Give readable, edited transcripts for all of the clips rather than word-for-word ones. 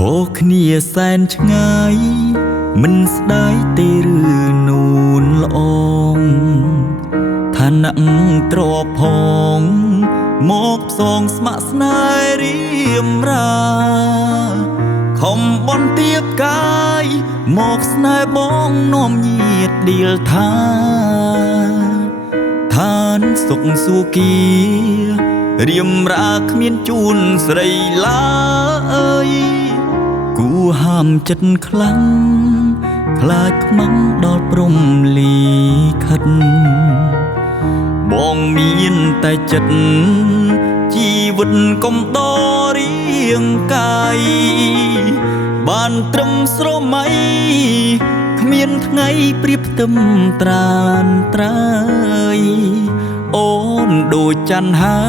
ខុសគ្នាសែនឆ្ងាយមិនស្ដាយទេឬនូនល្អងឋានៈទ្រពផងមកផ្សងស្ម័គ្រស្នេហ៍រៀមរាខំបន់ទៀបកាយមកស្នេហ៍បងនាំញាតដៀលថាឋានសុខសួគ៌រៀមរាគ្មានជូនស្រីឡើយគួហាមចិត្តខ្លាំងខ្លាចខ្មាំងដល់ព្រំលីខិតបងមានតែចិត្តជីវិតកុំដរៀងកាយបានត្រឹមស្រមៃគ្មានថ្ងៃព្រៀបផ្ទឹមត្រានត្រើយអូនដូចច័ន្ទហើ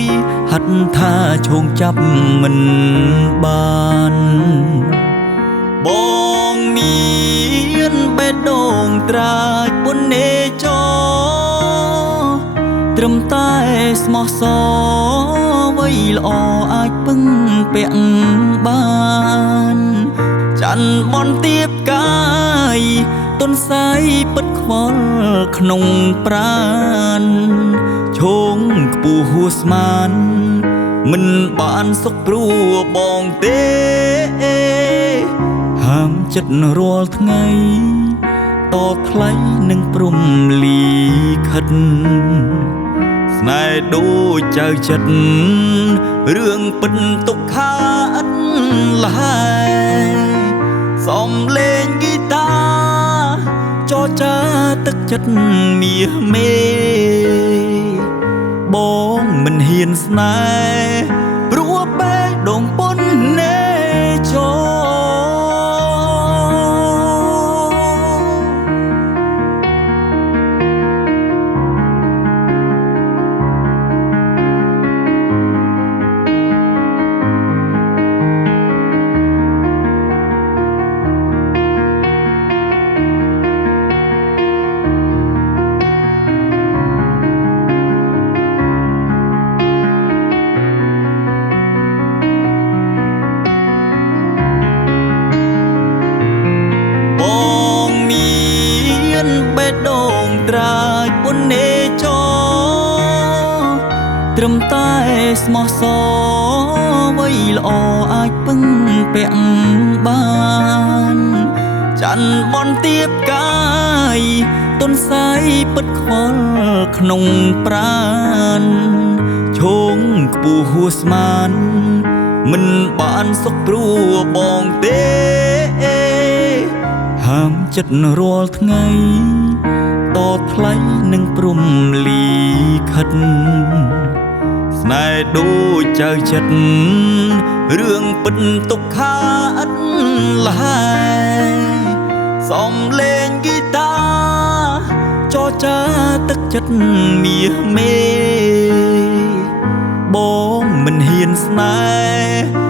យហាត់ថាឈោងចាប់មិនបានបងមានបេះដូងត្រាចពុននេចរត្រឹមតែស្មោះសរវ័យល្អអាចពឹងពាក់បានច័ន្ទបន់ទៀបកាយទុនសាយពិតខ្វល់ក្នុងប្រាណឈោងខ្ពស់ហួស្មានមិនបានសុខព្រោះបងទេហាមចិត្តរាល់ថ្ងៃតថ្លៃនឹងព្រំលីខិតស្នេហ៍ដូចចៅចិត្តរឿងពិតទុកខាឥតលហើយសំលេងហ្គីតាចរចាទឹកចិត្តមាសមេបងមិនហ៊ានស្នេហ៍ព្រោះបេះដូងពុននេចរបេះដូងត្រាចពុននេចរត្រឹមតែស្មោះសរវ័យល្អអាចពឹងពាក់បានច័ន្ទបន់ទៀបកាយទុនសាយពិតខ្វល់ក្នុងប្រាណឈោងខ្ពស់ហួស្មានមិនបានសុខព្រោះបងទេហាមចិត្តរាល់ថ្ងៃតថ្លៃនឹងព្រំលីខិតស្នេហ៍ដូចចៅចិត្តរឿងពិតទុកខាឥតលហើយសំលេងហ្គីតាចរចាទឹកចិត្តមាសមេបងមិនហ៊ានស្នេហ៍